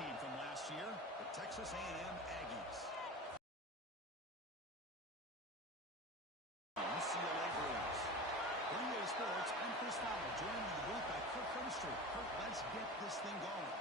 team from last year, the Texas A&M Aggies. UCLA Bruins. For EA Sports, I'm Chris Fowler, joined in the booth by Kirk Herbstreit. Kirk, let's get this thing going.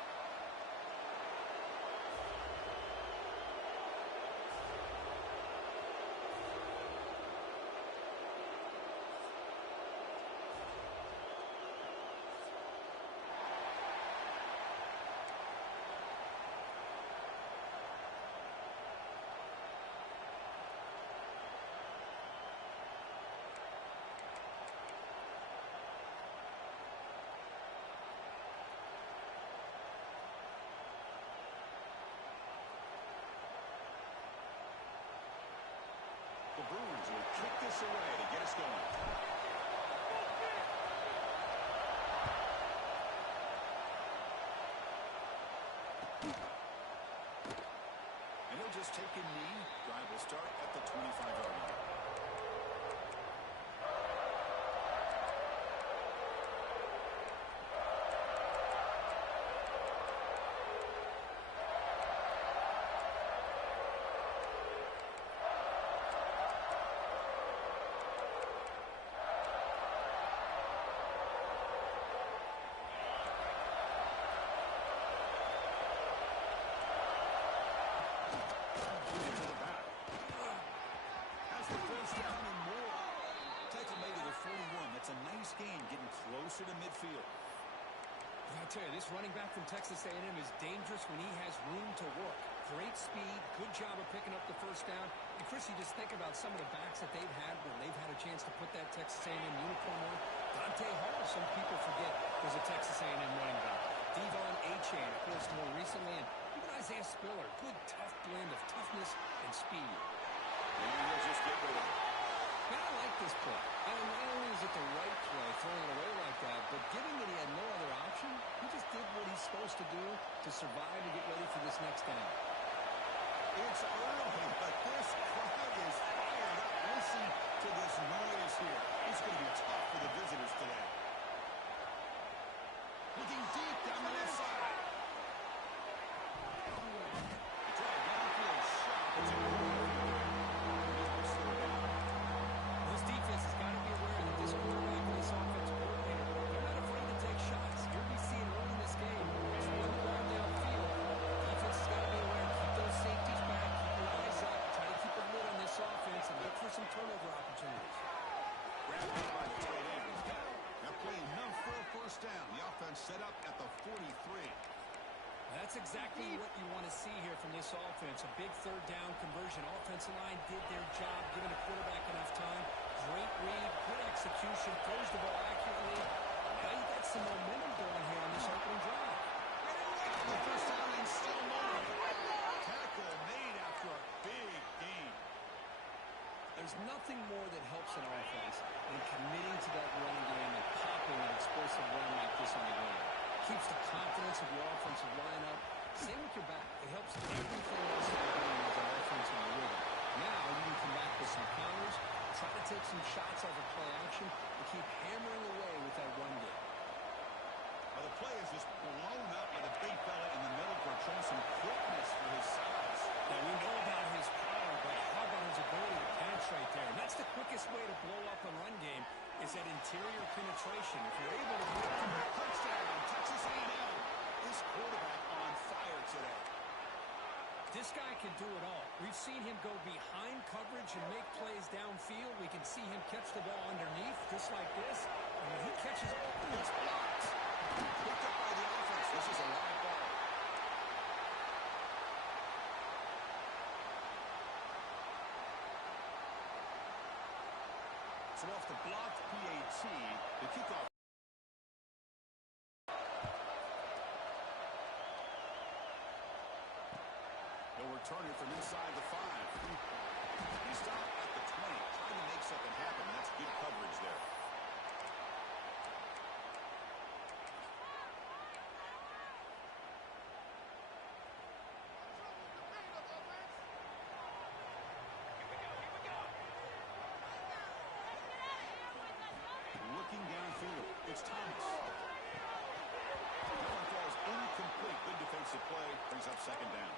The Bruins will kick this away to get us going. And he'll just take a knee. Drive will start at the 25-yard line. That's a nice game, getting closer to midfield. I tell you, this running back from Texas A&M is dangerous when he has room to work. Great speed, good job of picking up the first down. And Chris, you just think about some of the backs that they've had when they've had a chance to put that Texas A&M uniform on. Dante Hall, some people forget, was a Texas A&M running back. Devon Achane, of course, more recently, and even Isaiah Spiller. Good, tough blend of toughness and speed. And he'll just get rid of it. Man, I like this play. And not only is it the right play, throwing it away like that, but given that he had no other option, he just did what he's supposed to do to survive and get ready for this next down. It's early, but this crowd is fired up. Listen to this noise here. It's going to be tough for the visitors today. Looking deep down the left side. They try a downfield shot. It's a This defense has got to be aware that this quarterback and this offensive coordinator, they're not afraid to take shots. Here we see it early in this game. It's run the ball downfield. Defense has got to be aware. Keep those safeties back. Keep your eyes up. Try to keep a lid on this offense and look for some turnover opportunities. Grabbed out by the tight end. Now play enough for a first down. The offense set up at the 43. That's exactly what you want to see here from this offense. A big third down conversion. Offensive line did their job, giving the quarterback enough time. Great read, good execution, throws the ball accurately. Now you got some momentum going here on this opening drive. The first down and still moving. Tackle made after a big gain. There's nothing more that helps an offense than committing to that running game and popping an explosive run like this on the ground. Keeps the confidence of your offensive line up. Same with your back. It helps everything else that you're doing as an offense in the rhythm. Now you can come back with some counters, try to take some shots off of play action, and keep hammering away with that run game. Well, the play is just blown up by the big fella in the middle for showing some quickness for his size. Now, we know about his power, but how about his ability to penetrate there? And that's the quickest way to blow up a run game is that interior penetration. If you're able to get to the touchdown, Texas A&M. This quarterback on fire today. This guy can do it all. We've seen him go behind coverage and make plays downfield. We can see him catch the ball underneath, just like this. And when he catches it, it's blocked. Picked up by the offense. This is a live ball. So off the blocked PAT, the kickoff. They'll return it from inside the 5. He stopped at the 20, trying to make something happen. That's good coverage there. Looking downfield, it's Thomas. That one falls incomplete. Good defensive play. brings up second down.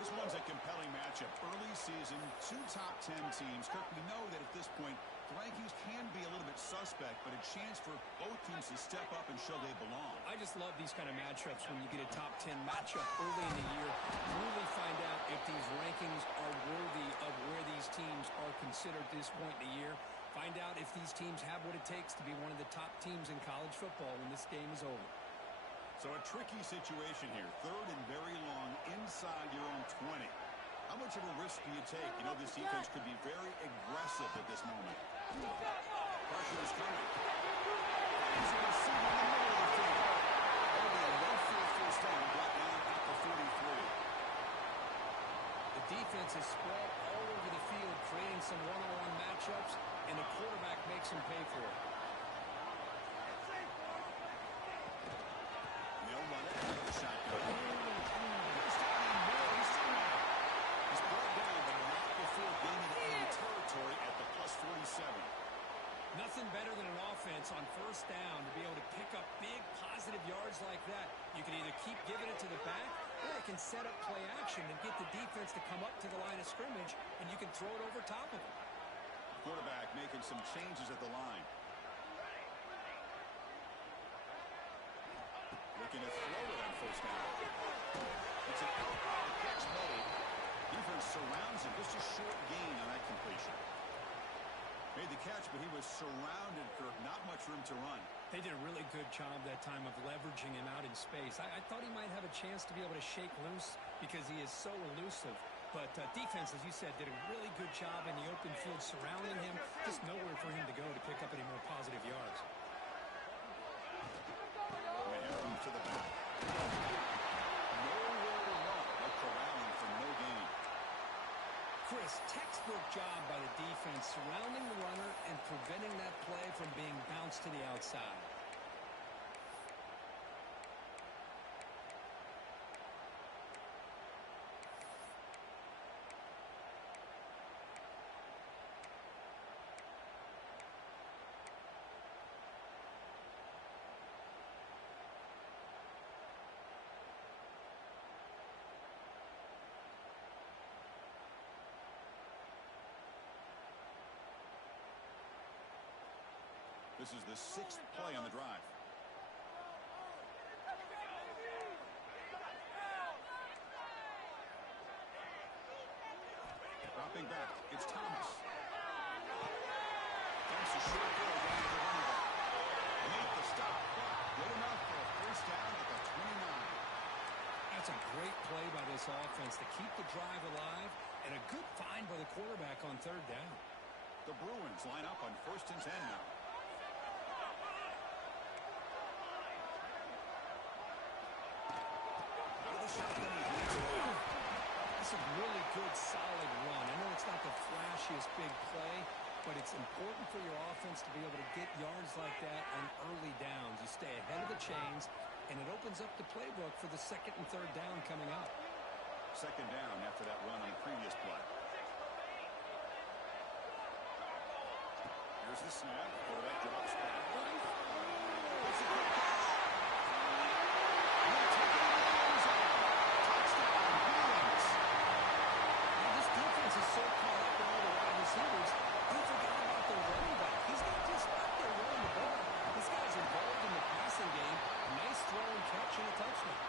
This one's a compelling matchup. Early season, two top 10 teams. Kirk, we know that at this point, the rankings can be a little bit suspect, but a chance for both teams to step up and show they belong. I just love these kind of matchups when you get a top 10 matchup early in the year. Really find out if these rankings are worthy of where these teams are considered at this point in the year. Find out if these teams have what it takes to be one of the top teams in college football when this game is over. So a tricky situation here. Third and very long inside your own 20. How much of a risk do you take? You know this defense could be very aggressive at this moment. Pressure is coming. He's going to see in the middle of the field. That'll be a no-field first down, brought down at the 43. The defense is spread all over the field, creating some one-on-one matchups, and the quarterback makes him pay for it. They'll run it out of the shotgun. He's brought down, but not before gaining enemy territory at the plus 47. Nothing better than an offense on first down to be able to pick up big positive yards like that. You can either keep giving it to the back, or it can set up play action and get the defense to come up to the line of scrimmage, and you can throw it over top of it. Quarterback making some changes at the line. Looking to throw it on first down. It's an outright catch made. Defense surrounds him. Just a short gain on that completion. Made the catch, but he was surrounded, Kirk. Not much room to run. They did a really good job that time of leveraging him out in space. I thought he might have a chance to be able to shake loose because he is so elusive. But defense, as you said, did a really good job in the open field surrounding him. Just nowhere for him to go to pick up any more positive yards. To the back. Nowhere to run. No corralling for no gain. Chris, textbook job by the defense surrounding the runner and preventing that play from being bounced to the outside. This is the 6th play on the drive. Dropping back. It's Thomas. Dumps a short goal down to the running back. Make the stop. Good enough for a first down at the 29. That's a great play by this offense to keep the drive alive, and a good find by the quarterback on third down. The Bruins line up on 1st and 10 now. That's a really good, solid run. I know it's not the flashiest big play, but it's important for your offense to be able to get yards like that on early downs. You stay ahead of the chains, and it opens up the playbook for the 2nd and 3rd down coming up. 2nd down after that run on the previous play. Here's the snap. Quarterback drops back. It's a quick catch. Is so caught up in all the wide receivers, he forgot about the running back. He's not just out there running the ball. This guy's involved in the passing game. Nice throw and catch and a touchdown.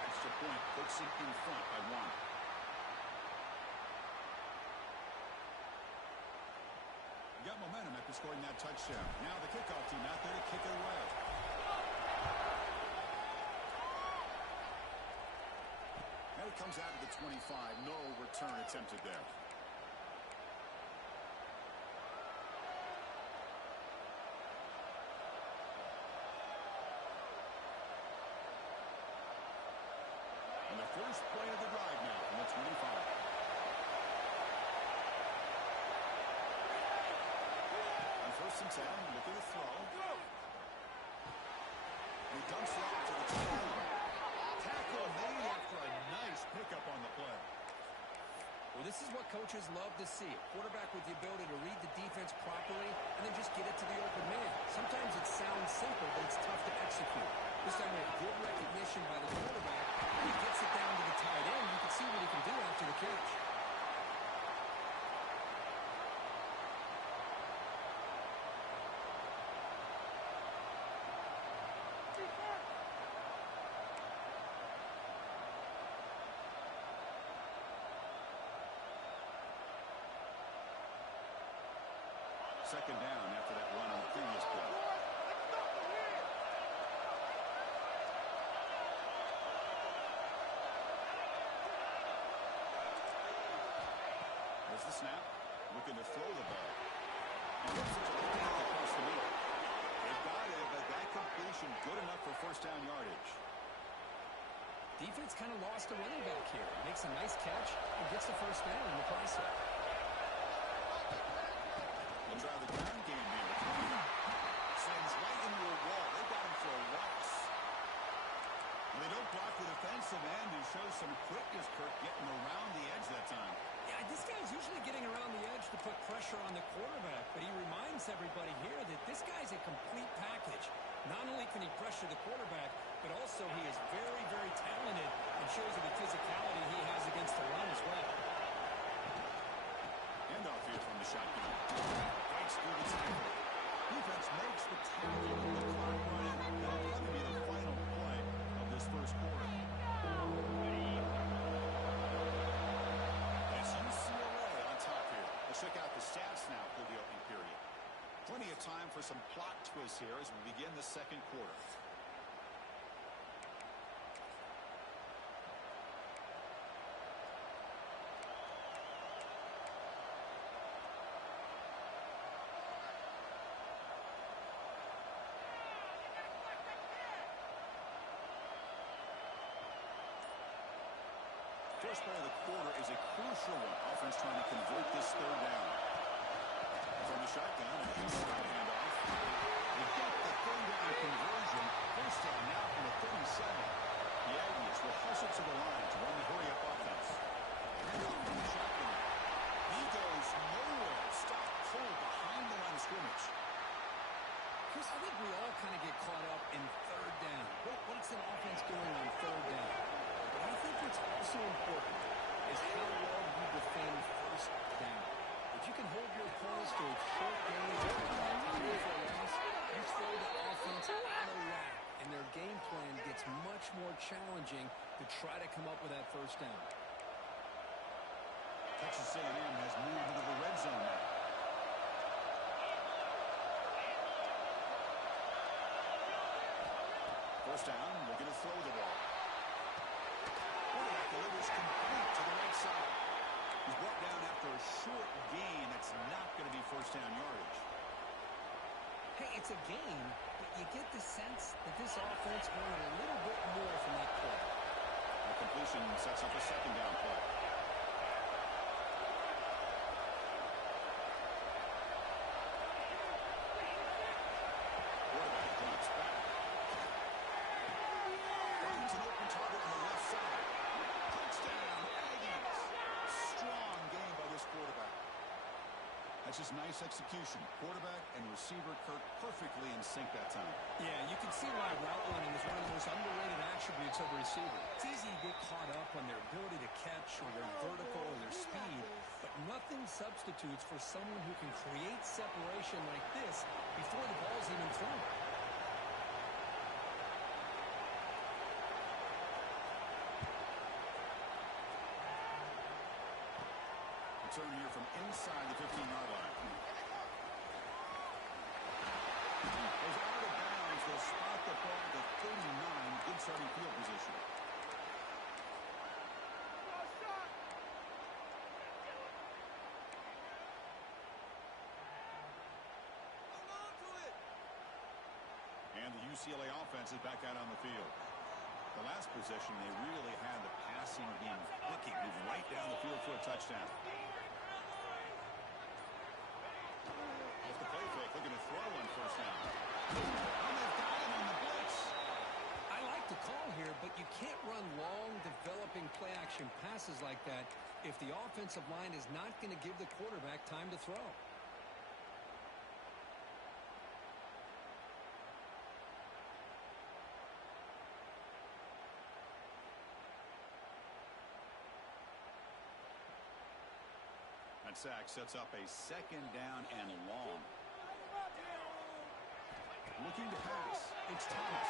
Extra point puts it in front by 1. You got momentum after scoring that touchdown. Now the kickoff team out there to kick it away. It comes out of the 25. No return attempted there. And the first play of the drive now from the 25. On 1st and 10, look at the throw. He dumps it off to the 10. Tackle made after a nice pickup on the play. Well, this is what coaches love to see. A quarterback with the ability to read the defense properly and then just get it to the open man. Sometimes it sounds simple, but it's tough to execute. This time we have good recognition by the quarterback. He gets it down to the tight end. You can see what he can do after the catch. Second down after that run on the previous play. There's the snap. Looking to throw the ball. He gets it to the back across the middle. They've got it, but that completion good enough for first down yardage. Defense kind of lost a running back here. Makes a nice catch and gets the first down in the process. They'll try the ground game here. Sends right into a wall. They got him for a loss. And they don't block the defensive end, who shows some quickness, Kirk, getting around the edge that time. Yeah, this guy's usually getting around the edge to put pressure on the quarterback, but he reminds everybody here that this guy's a complete package. Not only can he pressure the quarterback, but also he is very, very talented and shows you the physicality he has against the run as well. Handoff here from the shotgun. Breaks through the tackle. Defense makes the tackle with the clock running. That'll probably be the final play of this first quarter. It's UCLA on top here. Let's check out the stats now for the opening period. Plenty of time for some plot twists here as we begin the second quarter. First play of the quarter is a crucial one. Offense trying to convert this third down. From the shotgun, and inside handoff. They get the third down conversion. First down now from the 37. The Aggies will hustle to the line to run the hurry-up offense. Handoff from the shotgun. He goes nowhere. Stop cold behind the line of scrimmage. Chris, I think we all kind of get caught up in third down. What's an offense doing on third down? But I think what's also important is how well you defend first down. If you can hold your opponents to a short game, you throw the offense out of whack, and their game plan gets much more challenging to try to come up with that first down. Texas A&M has moved into the red zone now. First down, looking to throw the ball. Quarterback delivers complete to the right side. He's brought down after a short gain. That's not going to be first down yardage. Hey, it's a gain, but you get the sense that this offense wanted a little bit more from that play. The completion sets up a second down play. Quarterback drops back. Finds an open target on the left side. Touchdown, Aggies. Strong game by this quarterback. That's just nice execution. Quarterback and receiver Kirk perfectly in sync that time. Yeah, you can see why route running is one of the most underrated attributes of a receiver. It's easy to get caught up on their ability to catch or their vertical or their speed, but nothing substitutes for someone who can create separation like this before the ball's even thrown. Return here from inside the 15-yard line. Goes out of bounds. They'll spot the ball at the 39. Good starting field position. And the UCLA offense is back out on the field. The last possession, they really had the passing game clicking, moving right down the field for a touchdown. Off the play fake, looking to throw on first down. And they've got him on the blitz. I like the call here, but you can't run long, developing play-action passes like that if the offensive line is not going to give the quarterback time to throw. that sack sets up a second down and long. Looking to pass. It's Thomas.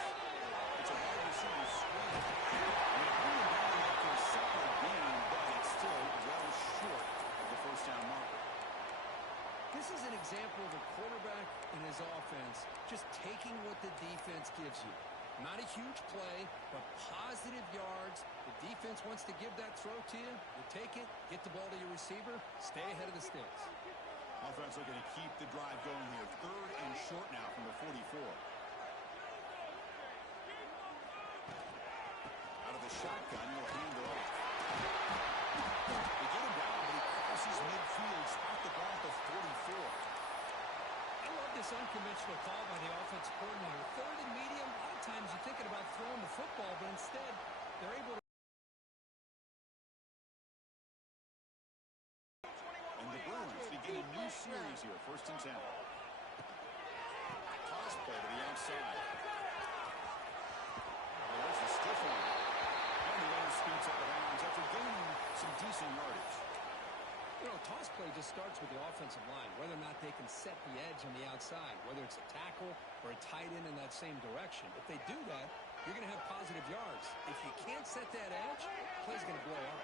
It's a wide receiver screen. And they bring him down after a solid gain, but it's still well short of the first down marker. This is an example of a quarterback in his offense just taking what the defense gives you. Not a huge play, but positive yards. The defense wants to give that throw to you. You take it, get the ball to your receiver, stay ahead of the sticks. Offense looking to keep the drive going here. 3rd and short now from the 44. Out of the shotgun, he'll hand it off. They get him down, but he crosses midfield, spot the ball at the 44. I love this unconventional call by the offensive coordinator. 3rd and medium, a lot of times you're thinking about throwing the football, but instead they're able to. And the Bruins begin a new series here, 1st and 10. Toss play to the outside. There's the stiff one. And the runner scoots out of bounds after gaining some decent yardage. You know, toss play just starts with the offensive line, whether or not they can set the edge on the outside, whether it's a tackle or a tight end in that same direction. If they do that, you're going to have positive yards. If you can't set that edge, play's going to blow up.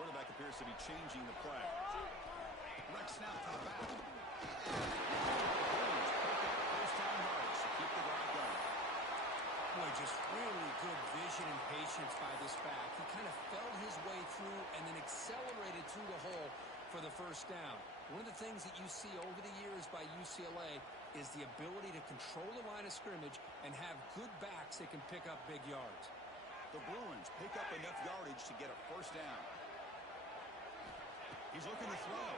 Quarterback appears to be changing the play. Rex snap to the back. First down yards to keep the drive going. Boy, just really good vision and patience by this back. He kind of felt his way through and then accelerated through the hole for the first down. One of the things that you see over the years by UCLA is the ability to control the line of scrimmage and have good backs that can pick up big yards. The Bruins pick up enough yardage to get a first down. He's looking to throw.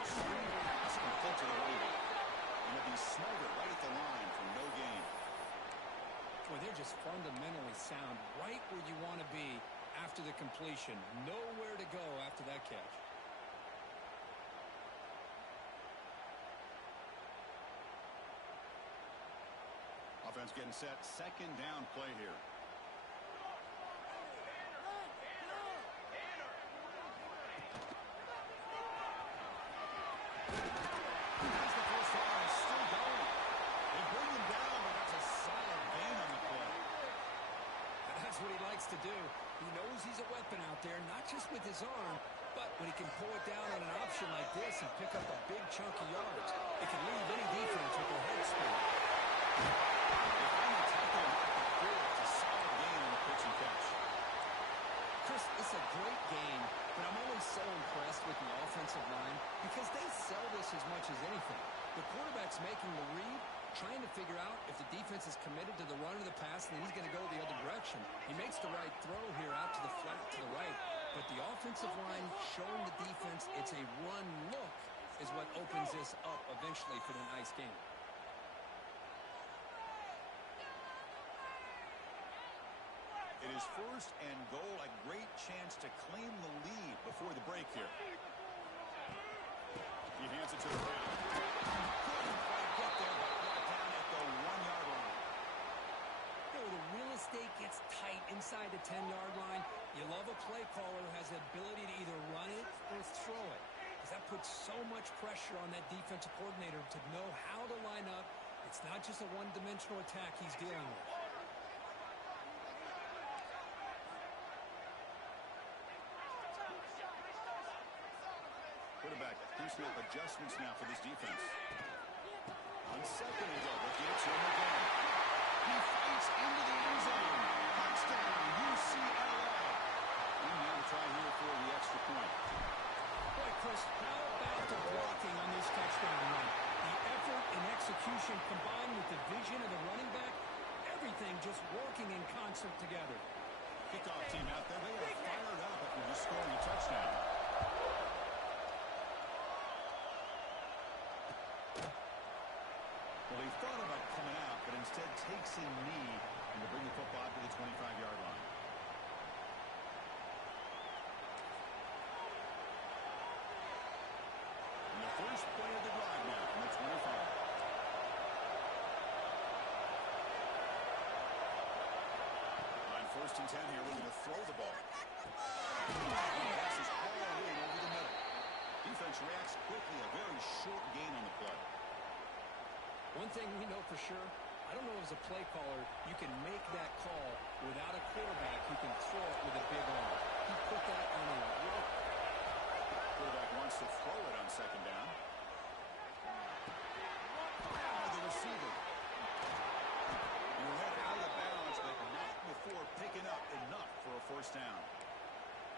It's a screen pass complete to the running back. And he'll be smothered right at the line for no gain. Boy, they're just fundamentally sound right where you want to be after the completion. Nowhere to go after that catch. Offense getting set. 2nd down play here. What he likes to do. He knows he's a weapon out there, not just with his arm, but when he can pull it down on an option like this and pick up a big chunk of yards, it can leave any defense with their head spin. It's a solid gain on the pitch and catch. Chris, it's a great game, but I'm always so impressed with the offensive line because they sell this as much as anything. The quarterback's making the read, trying to figure out if the defense is committed to the run or the pass, and then he's going to go the other direction. He makes the right throw here out to the flat to the right, but the offensive line showing the defense it's a run look is what opens this up eventually for the nice game. It is 1st and goal, a great chance to claim the lead before the break here. He hands it to the ground. Couldn't quite get there, but brought down at the 1-yard line. You know, the real estate gets tight inside the 10-yard line. You love a play caller who has the ability to either run it or throw it, because that puts so much pressure on that defensive coordinator to know how to line up. It's not just a one-dimensional attack he's dealing with. Quarterback, pre-snap adjustments now for this defense. On 2nd and goal, but gets him again. He fights into the end zone. Touchdown, UCLA. And now to try here for the extra point. Boy, Chris, how about the blocking on this touchdown run? The effort and execution combined with the vision of the running back, everything just working in concert together. Kickoff team out there, they are fired up after just scoring a touchdown. Well, he thought about coming out, but instead takes a knee and to bring the football to the 25-yard line. And the first play of the drive now from the 25. On 1st and 10 here, looking to throw the ball. He passes all the way over the thing we know for sure, I don't know as a play caller you can make that call without a quarterback who can throw it with a big arm. He put that on a rope. Quarterback wants to throw it on second down. The receiver. He went out of bounds, but not before picking up enough for a first down.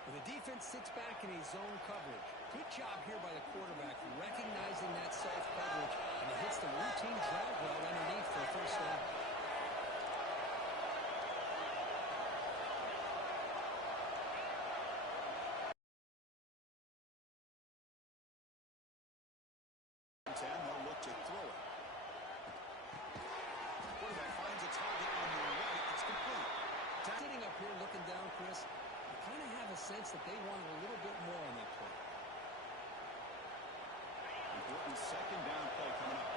Well, the defense sits back in a zone coverage. Good job here by the quarterback recognizing that self-coverage, and he hits the routine drag route underneath for a first down. They'll look to throw it. Quarterback finds a target on the right. It's complete. Sitting up here looking down, Chris, you kind of have a sense that they wanted a little bit more on that play. Important second down play coming up.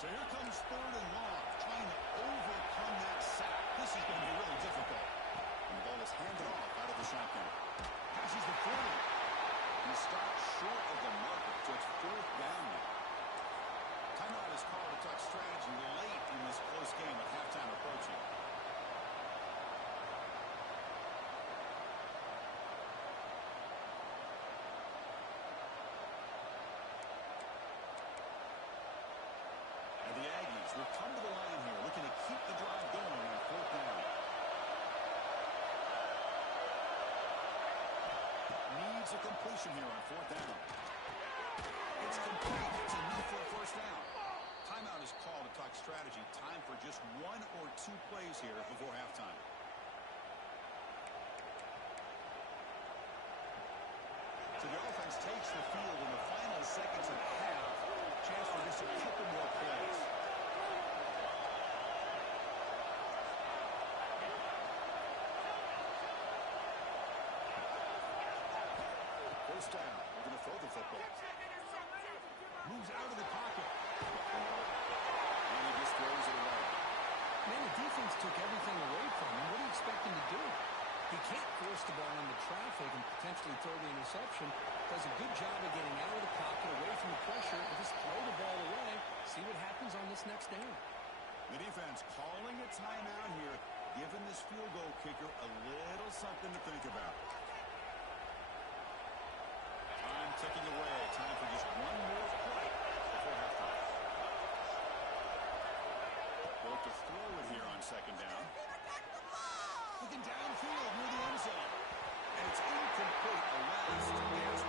So here comes third and long, trying to overcome that sack. This is going to be really difficult. And the ball is handed off out of the shotgun. Passes the 40. He stopped short of the marker, so it's fourth down now. Timeout is called to talk strategy late in this close game with halftime approaching. The Aggies will come to the line here, looking to keep the drive going on fourth down. Needs a completion here on fourth down. It's complete. It's enough for a first down. Timeout is called to talk strategy. Time for just one or two plays here before halftime. So the offense takes the field in the final seconds of the half. Chance for just a couple more plays. First down. We're going to throw the football. Moves out of the pocket. And he just throws it away. Man, the defense took everything away from him. What do you expect him to do? He can't force the ball into traffic and potentially throw the interception. Does a good job of getting out of the pocket, away from the pressure, and just throw the ball away. See what happens on this next down. The defense calling a timeout here, giving this field goal kicker a little something to think about. Time ticking away. Time for just one more play before halftime. Look to throw it here on second down. Looking downfield near the end zone. And it's incomplete. A last gasp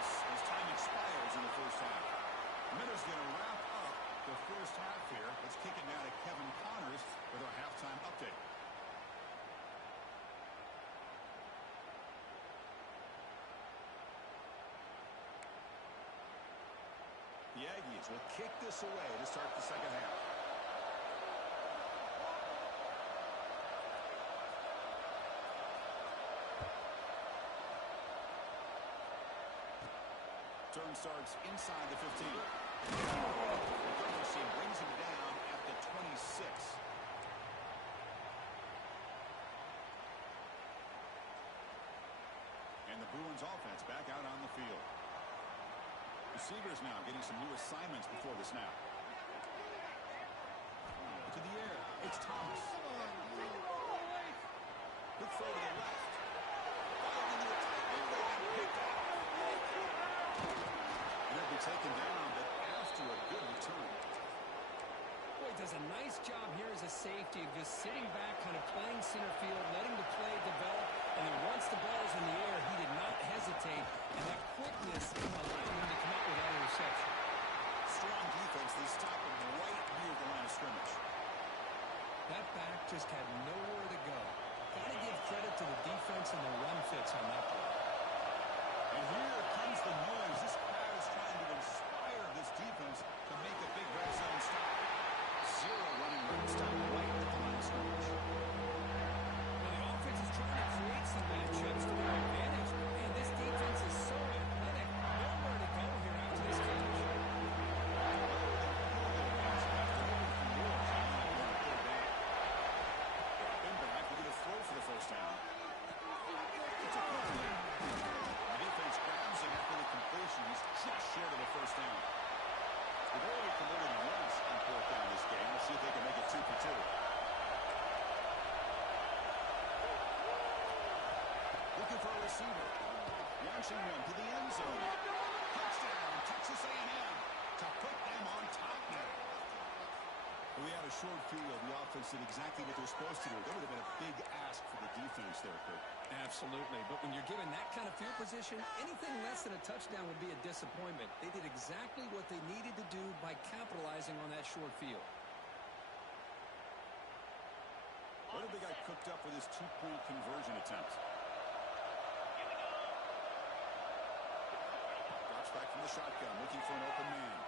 as time expires in the first half. Miller's going to wrap up the first half here. Let's kick it now to Kevin Connors with our halftime update. The Aggies will kick this away to start the second half. Turn starts inside the 15. The brings him down at the 26. And the Bruins offense back out on the field. Receivers now getting some new assignments before the snap. To the air. It's Thomas. Good throw to the left. Fired into a tight window and picked off. And it'll be taken down, but after a good return. Boy, does a nice job here as a safety of just sitting back, kind of playing center field, letting the play develop, and then once the ball's in the air, he did not hesitate, and that quickness allowed him to come up with that interception. Strong defense. They stop him right near the line of scrimmage. That back just had nowhere to go. Got to give credit to the defense and the run fits on that play. And here comes the noise. This crowd is trying to inspire this defense to make a big red zone stop. Zero receiver. Launching one to the end zone. Touchdown, Texas A&M, to put them on top now. We had a short field. The offense did exactly what they're supposed to do. That would have been a big ask for the defense there, Kurt. Absolutely. But when you're given that kind of field position, anything less than a touchdown would be a disappointment. They did exactly what they needed to do by capitalizing on that short field. What have they got cooked up for this two-point conversion attempt? Drops back from the shotgun, looking for an open man.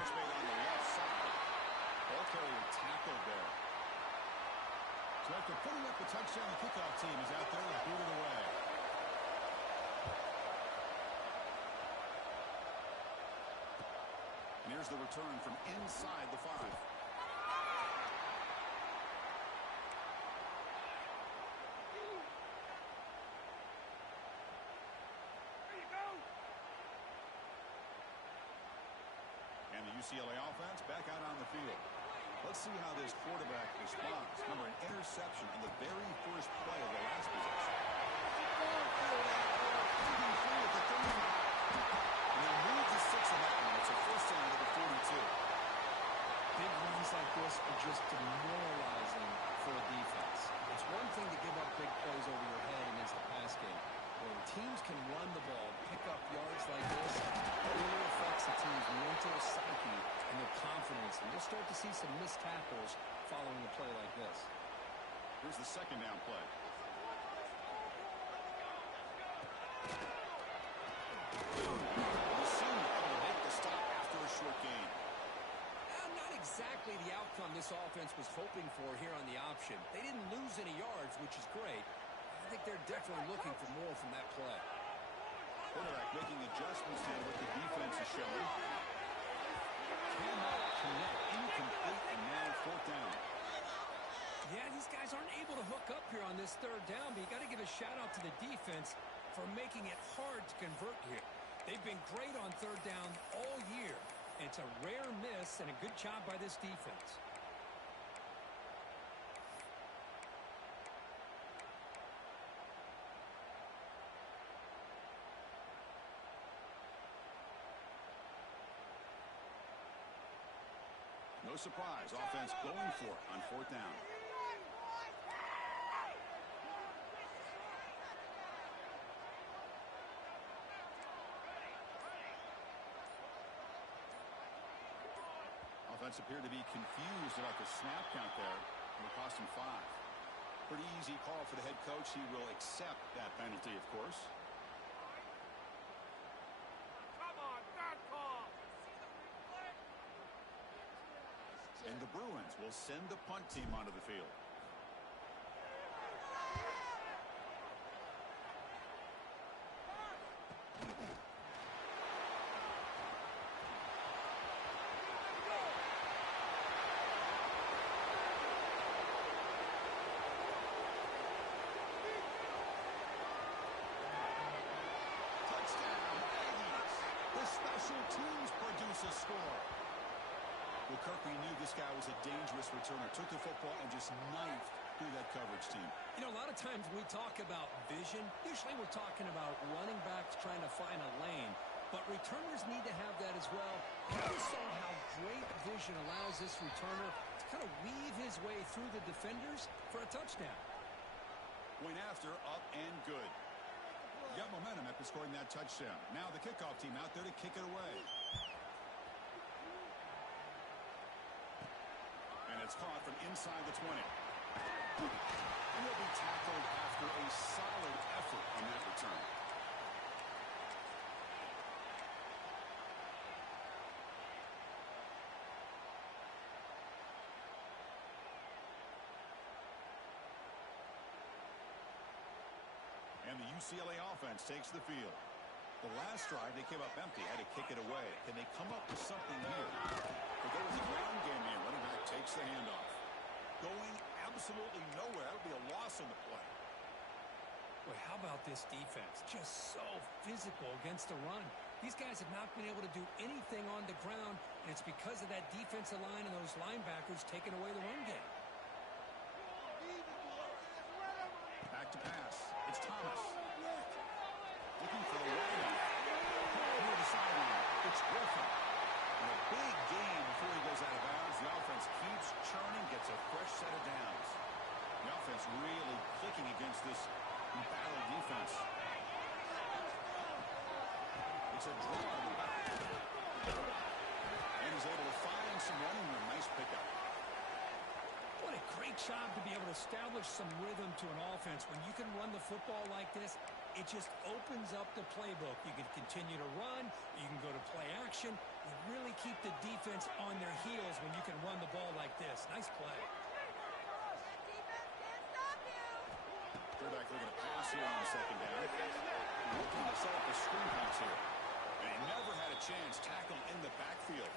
Pitch made on the left side. Ball carrier tackled there. So after putting up the touchdown, the kickoff team is out there to boot it away. And here's the return from inside the 5. And the UCLA offense back out on the field. Let's see how this quarterback responds. Remember, an interception in the very first play of the last possession. Free at the 30. And they move the 6 on that one. It's a first down at the 42. Big runs like this are just demoralizing for a defense. It's one thing to give up big plays over your head against the pass game. When teams can run the ball, pick up yards like this, it really affects the team's mental psyche and their confidence. And you'll start to see some missed tackles following a play like this. Here's the second down play. The senior able to make the stop after a short gain. Not exactly the outcome this offense was hoping for here on the option. They didn't lose any yards, which is great. I think they're definitely looking for more from that play. Quarterback making adjustments to what the defense is showing. Cannot connect, incomplete, and now fourth down. Yeah, these guys aren't able to hook up here on this third down, but you got to give a shout out to the defense for making it hard to convert here. They've been great on third down all year. It's a rare miss and a good job by this defense. No surprise, offense going for it on fourth down. Offense appeared to be confused about the snap count there. It'll cost him 5. Pretty easy call for the head coach. He will accept that penalty, of course. And the Bruins will send the punt team onto the field. Touchdown, Aggies. The special teams produce a score. Well, Kirk, we knew this guy was a dangerous returner. Took the football and just knifed through that coverage team. You know, a lot of times when we talk about vision, usually we're talking about running backs trying to find a lane. But returners need to have that as well. And you saw how great vision allows this returner to kind of weave his way through the defenders for a touchdown. Point after, up and good. Got momentum after scoring that touchdown. Now the kickoff team out there to kick it away. And it's caught from inside the 20. And he'll be tackled after a solid effort on that return. And the UCLA offense takes the field. The last drive, they came up empty, had to kick it away. Can they come up with something here? But there was a ground game here. Running back takes the handoff. Going absolutely nowhere. That would be a loss on the play. Boy, how about this defense? Just so physical against the run. These guys have not been able to do anything on the ground, and it's because of that defensive line and those linebackers taking away the run game. Back to pass. It's Thomas. offense keeps churning, gets a fresh set of downs. The offense really clicking against this battle defense. It's a draw to the back. And he's able to find some running room. Nice pickup. What a great job to be able to establish some rhythm to an offense. When you can run the football like this, it just opens up the playbook. You can continue to run. You can go to play action. You really keep the defense on their heels when you can run the ball like this. Nice play. Quarterback looking to pass here on second down. Looking to set up a screen pass here. And he never had a chance. Tackle in the backfield.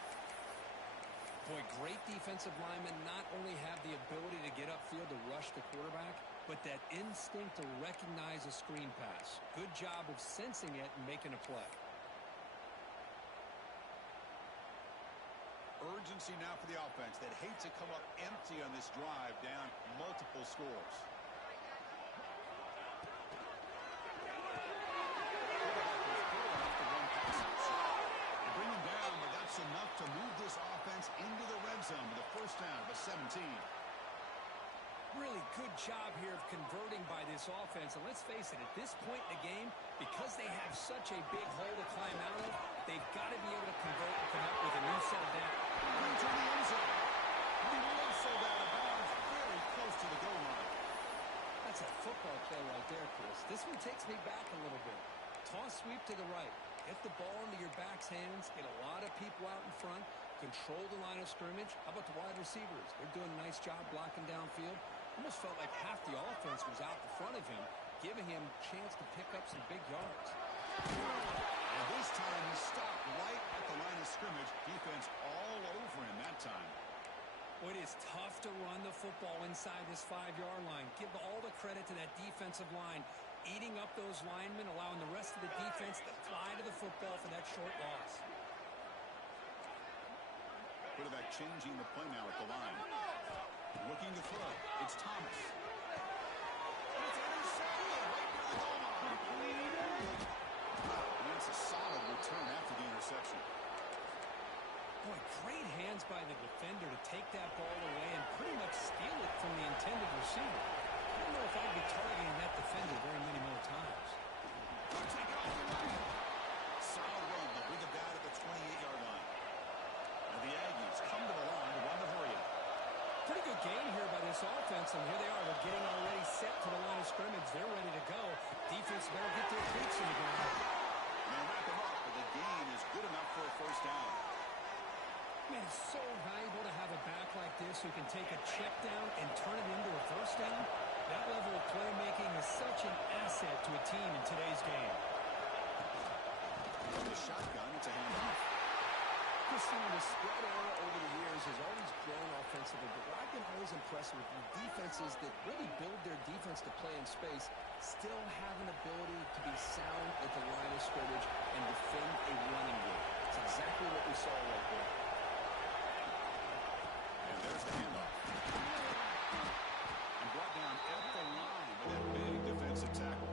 Boy, great defensive linemen not only have the ability to get upfield to rush the quarterback, but that instinct to recognize a screen pass. Good job of sensing it and making a play. Urgency now for the offense that hate to come up empty on this drive, down multiple scores. Bring him down, but that's enough to move this offense into the red zone with a first down of 17. Really good job here of converting by this offense. And let's face it, at this point in the game, because they have such a big hole to climb out of, they've got to be able to convert and come up with a new set of downs. Into the end zone. He will so out of bounds, very close to the goal line. That's a football play right there, Chris. This one takes me back a little bit. Toss sweep to the right. Get the ball into your back's hands. Get a lot of people out in front. Control the line of scrimmage. How about the wide receivers? They're doing a nice job blocking downfield. Almost felt like half the offense was out in front of him, giving him a chance to pick up some big yards. And this time he stopped right at the line of scrimmage. Defense all over him that time. Well, it is tough to run the football inside this 5-yard line. Give all the credit to that defensive line, eating up those linemen, allowing the rest of the defense to fly to the football for that short loss. Quarterback changing the play now at the line. Looking to throw. It's Thomas. It's intercepted right near the goal line. And that's a solid return after the interception. Boy, great hands by the defender to take that ball away and pretty much steal it from the intended receiver. I don't know if I'd be targeting that defender very many more times. Take it off the line. Solid run. They'll bring it down at the 28-yard line. And the Aggies come to the line to run the hurry up. Pretty good game here by this offense, and here they are. They're getting already set to the line of scrimmage. They're ready to go. Defense better get their feet in the ground. And they wrap them up, but the gain is good enough for a first down. Man, it's so valuable to have a back like this who can take a check down and turn it into a first down. That level of playmaking is such an asset to a team in today's game. From the shotgun, it's a handoff. Christine, the spread era over the years has always grown offensively, but what I've been always impressed with defenses that really build their defense to play in space still have an ability to be sound at the line of scrimmage and defend a running game. It's exactly what we saw right there. And there's the handoff. And brought down at the line with that big defensive tackle.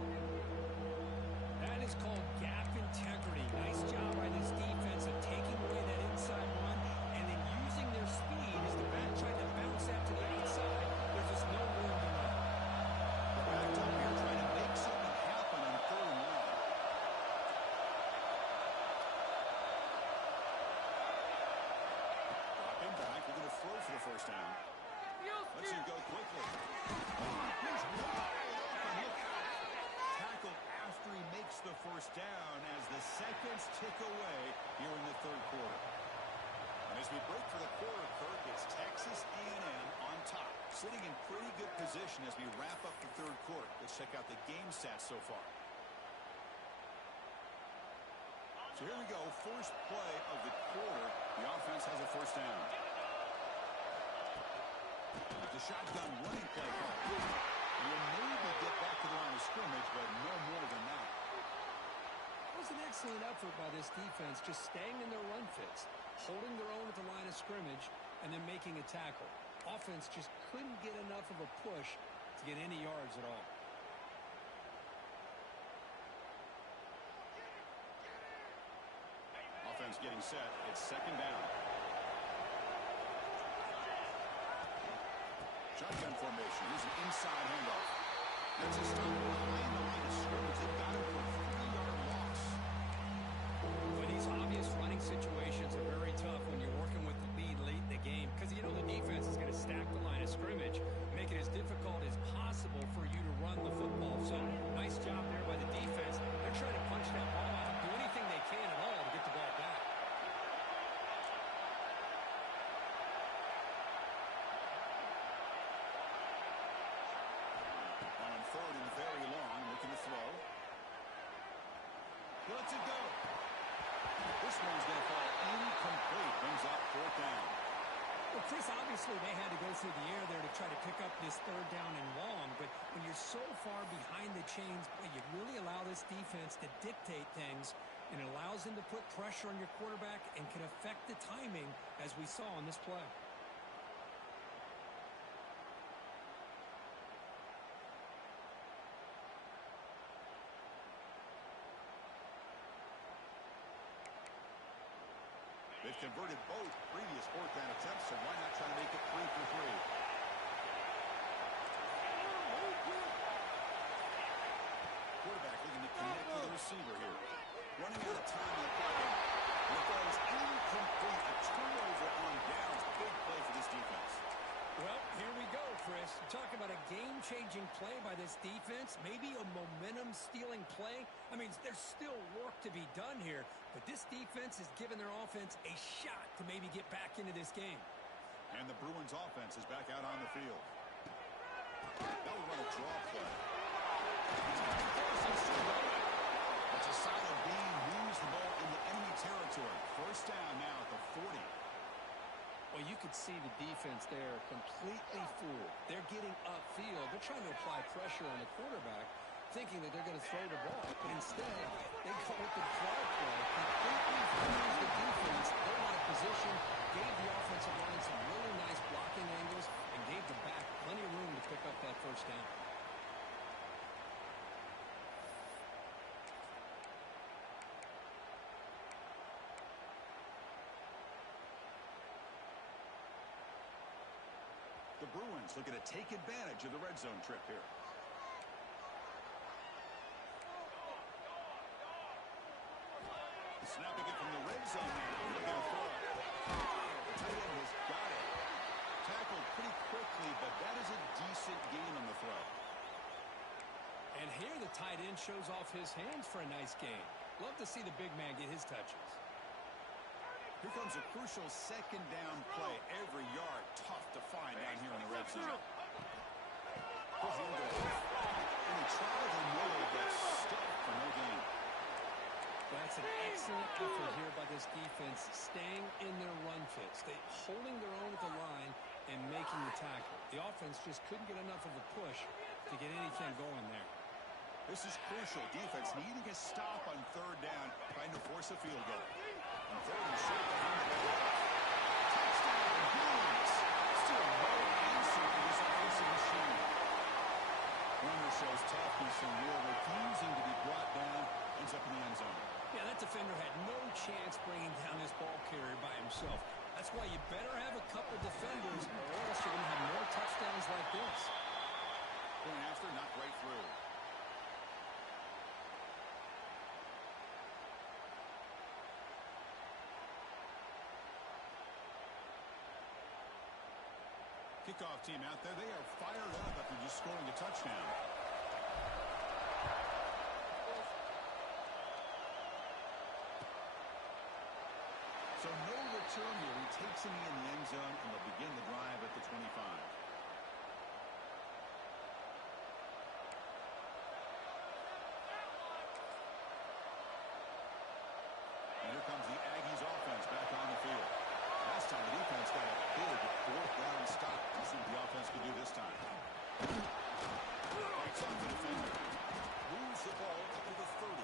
That is called gap integrity. Nice job by this defense of taking away that inside run and then using their speed as the back tried to bounce that to the outside. There's just no room to run. They're backed up here trying to make something happen on third and long. Dropping back, we're going to throw for the first down. Let's him go quickly. He's wide open. Look out. Tackle after he makes the first down as the seconds tick away here in the third quarter. And as we break for the quarter, Kirk, it's Texas A&M on top, sitting in pretty good position as we wrap up the third quarter. Let's check out the game stats so far. So here we go, first play of the quarter. The offense has a first down. The shotgun running play call. You'll maybe get back to the line of scrimmage, but no more than that. It was an excellent effort by this defense, just staying in their run fits, holding their own at the line of scrimmage, and then making a tackle. Offense just couldn't get enough of a push to get any yards at all. Offense getting set. It's second down. Shotgun formation. Here's an inside handoff. That's a stop behind the line of scrimmage. They got him for a 3-yard loss. But these obvious running situations are very tough when you're working with the lead late in the game because you know the defense is going to stack the line of scrimmage, make it as difficult as possible for you to run the football. So nice job there by the defense. They're trying to punch that ball out, do anything they can at all to get the ball back. On third and very long, looking to throw. He lets it go. This one's going to fall incomplete. Brings up fourth down. Well, Chris, obviously they had to go through the air there to try to pick up this third down and long, but when you're so far behind the chains, boy, you really allow this defense to dictate things, and it allows them to put pressure on your quarterback and can affect the timing, as we saw on this play. They've converted both previous fourth down attempts, so why not try to make it 3 for 3? Quarterback looking to connect with the receiver here. Running out of time on the play. And it goes incomplete. A turnover on downs. Big play for this defense. Well, here we go, Chris. Talk about a game-changing play by this defense, maybe a momentum-stealing play. I mean, there's still work to be done here, but this defense has given their offense a shot to maybe get back into this game. And the Bruins offense is back out on the field. Now we run a draw play. It's a solid game. Moves the ball into enemy territory. First down now at the 40. Well, you could see the defense there completely fooled. They're getting upfield. They're trying to apply pressure on the quarterback, thinking that they're going to throw the ball. But instead, they go with the draw play, completely fools the defense. They're out of position, gave the offensive line some really nice blocking angles, and gave the back plenty of room to pick up that first down. The Bruins looking to take advantage of the red zone trip here. Snapping it from the red zone now. Looking to throw. The tight end has got it. Tackled pretty quickly, but that is a decent gain on the throw. And here the tight end shows off his hands for a nice gain. Love to see the big man get his touches. Here comes a crucial second down play. Every yard tough to find down here in the red zone. And he tried in middle, but stuck for no gain. That's an excellent effort here by this defense, staying in their run fits. They holding their own at the line and making the tackle. The offense just couldn't get enough of a push to get anything going there. This is crucial. Defense needing a stop on third down, trying to force a field goal. And third and short behind the ball. Touchdown, Bruins. Still no answer for this offensive machine. Runner shows toughness and will, refusing to be brought down. Ends up in the end zone. Yeah, that defender had no chance bringing down this ball carrier by himself. That's why you better have a couple defenders, or else you're going to have more touchdowns like this. Going after, knocked right through. Kickoff team out there. They are fired up after just scoring a touchdown. So no return here. He takes him in the end zone, and they'll begin the drive at the 25. And here comes the Aggies offense back on the field. Last time the defense got a big fourth down stop. Let's see what the offense can do this time. Fights off the defender. Moves the ball up to the 30.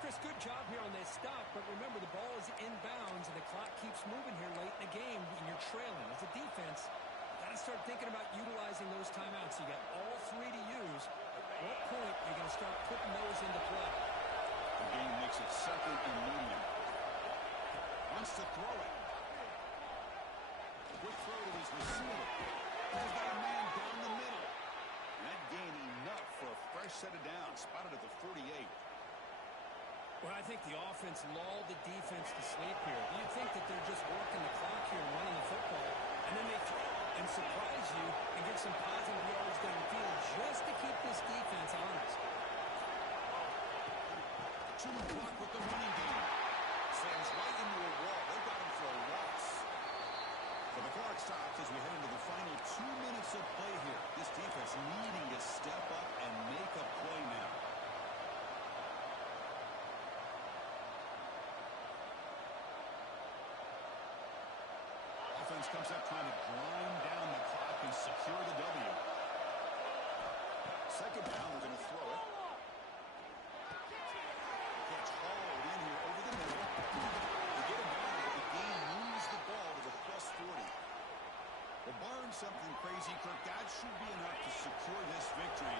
Chris, good job here on this stop, but remember the ball is inbounds and the clock keeps moving here late in the game and you're trailing. As a defense, you got to start thinking about utilizing those timeouts. You got all three to use. At what point are you going to start putting those into play? The game makes it second and medium. Wants to throw it. Quick throw to his receiver. He's got a man down the middle. And that gain enough for a fresh set of downs. Spotted at the 48. Well, I think the offense lulled the defense to sleep here. You'd think that they're just working the clock here and running the football. And then they throw and surprise you and get some positive yards downfield just to keep this defense honest. Chewing clock with the running game. Sends right into a wall. They got him for a loss. So the clock stops as we head into the final 2 minutes of play here. This defense needing to step up and make a play now. Offense comes up trying to grind down the clock and secure the W. Second down, we're going to throw it. Gets hauled in here over the middle. They get him down, but the game moves the ball to the +40. Well, barring something crazy, Kirk, that should be enough to secure this victory.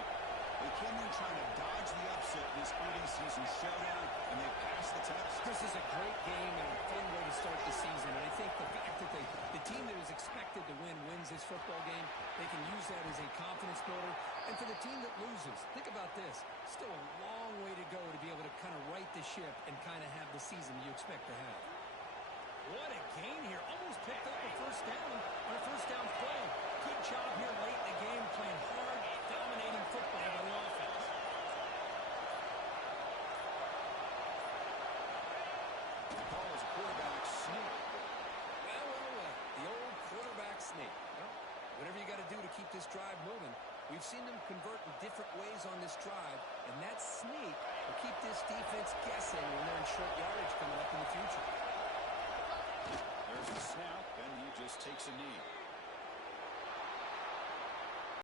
They came in trying to dodge the upset in this early season showdown, and they passed the test. This is a great game and a fun way to start the season. And I think the fact that the team that is expected to win wins this football game, they can use that as a confidence builder. And for the team that loses, think about this. Still a long way to go to be able to kind of right the ship and kind of have the season you expect to have. What a gain here. Almost picked up a first down on a first down play. Good job here late in the game, playing hard, dominating football by the offense. The call is quarterback sneak. Well. The old quarterback sneak. Well, whatever you got to do to keep this drive moving. We've seen them convert in different ways on this drive, and that sneak will keep this defense guessing when they're in short yardage coming up in the future. There's the snap, and he just takes a knee.